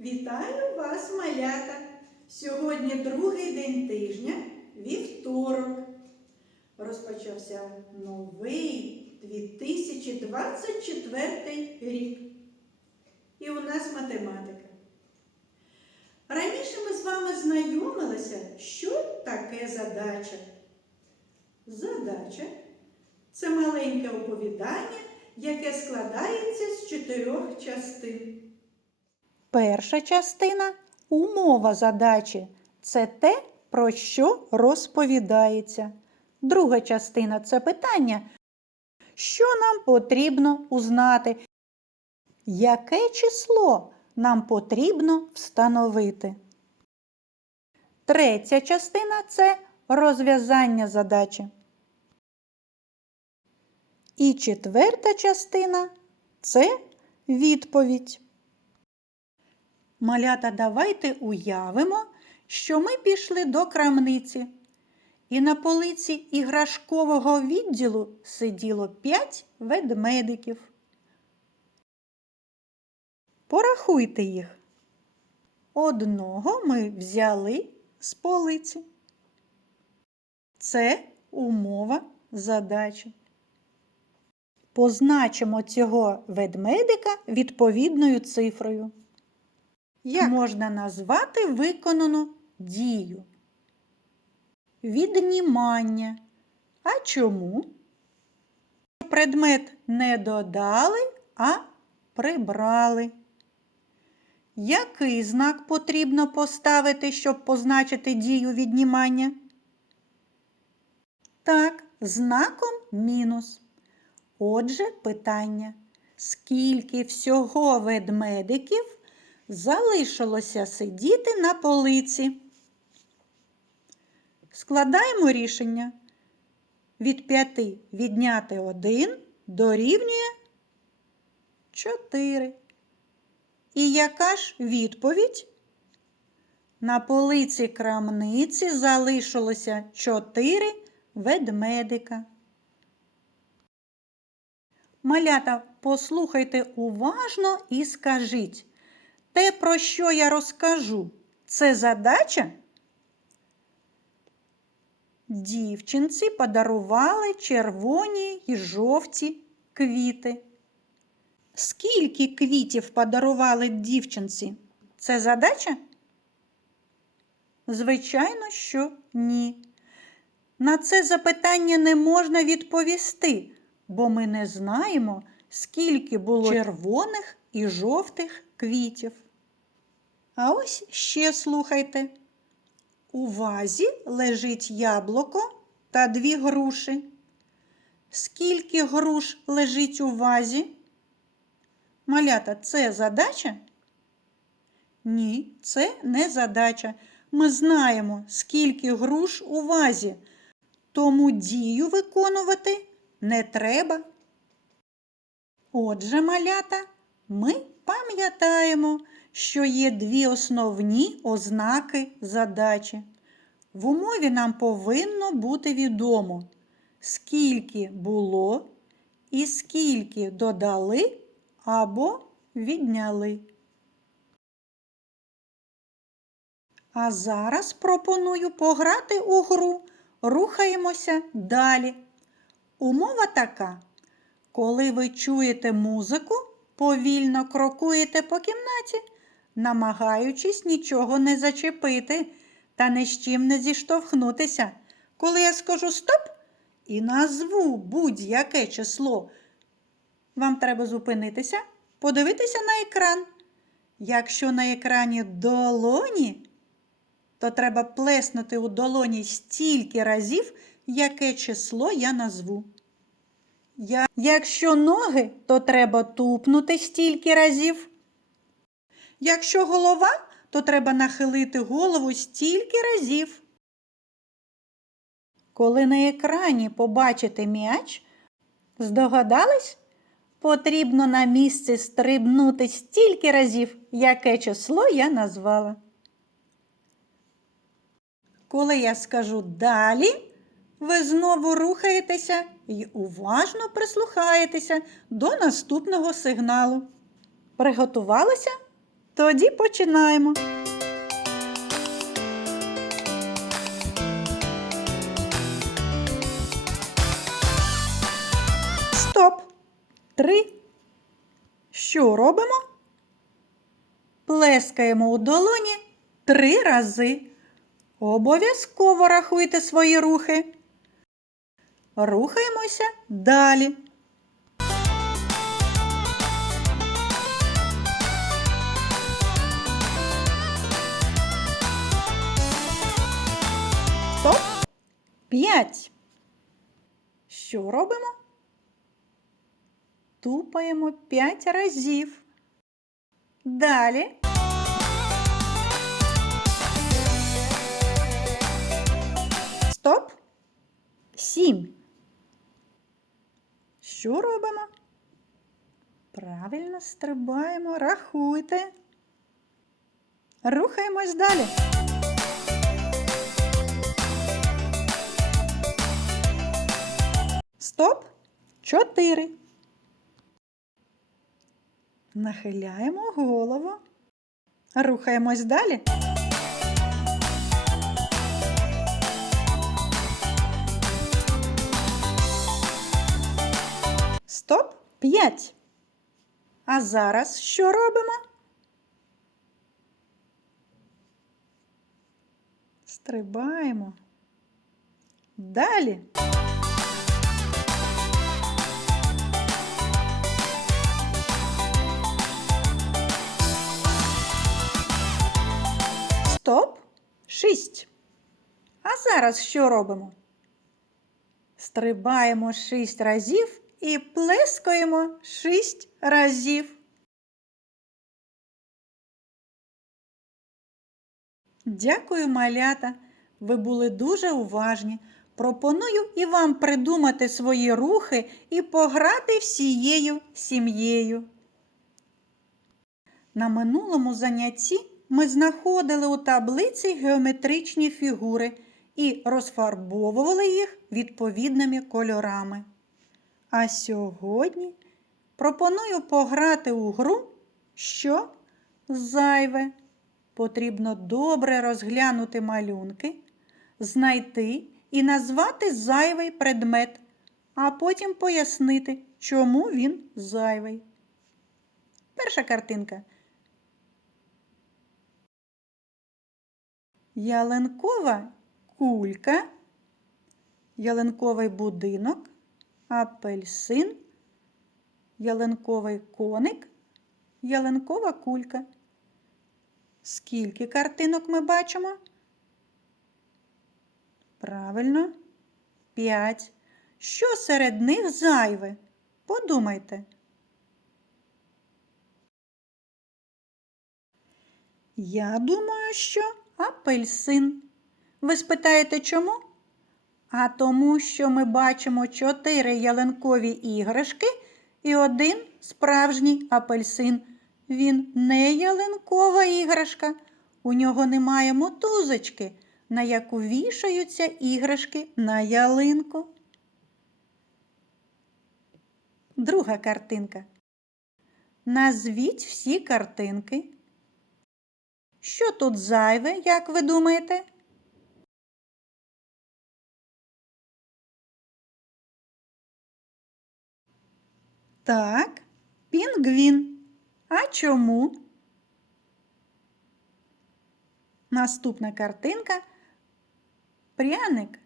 Вітаю вас, малята! Сьогодні другий день тижня, вівторок. Розпочався новий 2024 рік. І у нас математика. Раніше ми з вами знайомилися, що таке задача. Задача це маленьке оповідання, яке складається з чотирьох частин. Перша частина умова задачі. Це те, про що розповідається. Друга частина це питання, що нам потрібно узнати, яке число нам потрібно встановити. Третя частина це розв'язання задачі. І четверта частина це відповідь. Малята, давайте уявимо, що ми пішли до крамниці, і на полиці іграшкового відділу сиділо п'ять ведмедиків. Порахуйте їх. Одного ми взяли з полиці. Це умова задачі. Позначимо цього ведмедика відповідною цифрою. Як можна назвати виконану дію? Віднімання. А чому? Предмет не додали, а прибрали. Який знак потрібно поставити, щоб позначити дію віднімання? Так, знаком мінус. Отже, питання. Скільки всього ведмедиків залишилося сидіти на полиці? Складаємо рішення. Від 5 відняти 1 дорівнює 4. І яка ж відповідь? На полиці крамниці залишилося 4 ведмедика. Малята, послухайте уважно і скажіть, те, про що я розкажу, це задача? Дівчинці подарували червоні й жовті квіти. Скільки квітів подарували дівчинці? Це задача? Звичайно, що ні. На це запитання не можна відповісти, бо ми не знаємо, скільки було червоних і жовтих квітів. А ось ще слухайте. У вазі лежить яблуко та дві груші. Скільки груш лежить у вазі? Малята, це задача? Ні, це не задача. Ми знаємо, скільки груш у вазі, тому дію виконувати не треба. Отже, малята, ми пам'ятаємо, що є дві основні ознаки задачі. В умові нам повинно бути відомо, скільки було і скільки додали або відняли. А зараз пропоную пограти у гру. Рухаємося далі. Умова така. Коли ви чуєте музику, повільно крокуєте по кімнаті, намагаючись нічого не зачепити та ні з чим не зіштовхнутися. Коли я скажу стоп і назву будь-яке число, вам треба зупинитися, подивитися на екран. Якщо на екрані долоні, то треба плеснути у долоні стільки разів, яке число я назву. Я... Якщо ноги, то треба тупнути стільки разів. Якщо голова, то треба нахилити голову стільки разів. Коли на екрані побачите м'яч, здогадались? Потрібно на місці стрибнути стільки разів, яке число я назвала. Коли я скажу далі, ви знову рухаєтеся і уважно прислухаєтеся до наступного сигналу. Приготувалися? Тоді починаємо. Стоп. Три. Що робимо? Плескаємо у долоні три рази. Обов'язково рахуйте свої рухи. Рухаємося далі. Стоп. П'ять. Що робимо? Тупаємо п'ять разів. Далі. Стоп. Сім. Що робимо? Правильно стрибаємо, рахуйте. Рухаємось далі. Стоп. Чотири. Нахиляємо голову. Рухаємось далі. П'ять. А зараз що робимо? Стрибаємо. Далі. Стоп. Шість. А зараз що робимо? Стрибаємо шість разів і плескаємо шість разів. Дякую, малята. Ви були дуже уважні. Пропоную і вам придумати свої рухи і пограти всією сім'єю. На минулому занятті ми знаходили у таблиці геометричні фігури і розфарбовували їх відповідними кольорами. А сьогодні пропоную пограти у гру, що зайве. Потрібно добре розглянути малюнки, знайти і назвати зайвий предмет, а потім пояснити, чому він зайвий. Перша картинка. Ялинкова кулька, ялинковий будинок, апельсин, ялинковий коник, ялинкова кулька. Скільки картинок ми бачимо? Правильно, п'ять. Що серед них зайве? Подумайте. Я думаю, що апельсин. Ви спитаєте чому? А тому, що ми бачимо чотири ялинкові іграшки і один справжній апельсин. Він не ялинкова іграшка. У нього немає мотузочки, на яку вішаються іграшки на ялинку. Друга картинка. Назвіть всі картинки. Що тут зайве, як ви думаєте? Так, пінгвін. А чому? Наступна картинка. Пряник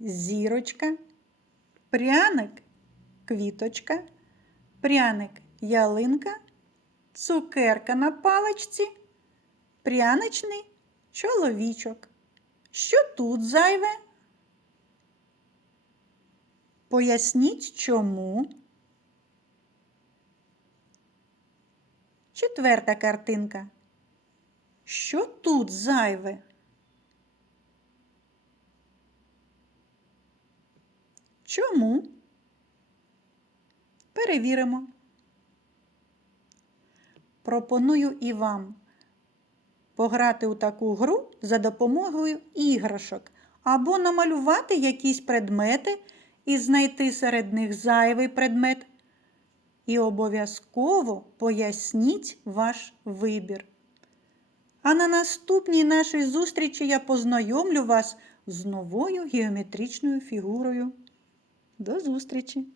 зірочка, пряник квіточка, пряник ялинка, цукерка на паличці, пряничний чоловічок. Що тут зайве? Поясніть чому. Четверта картинка. Що тут зайве? Чому? Перевіримо. Пропоную і вам пограти у таку гру за допомогою іграшок або намалювати якісь предмети і знайти серед них зайвий предмет. І обов'язково поясніть ваш вибір. А на наступній нашій зустрічі я познайомлю вас з новою геометричною фігурою. До зустрічі!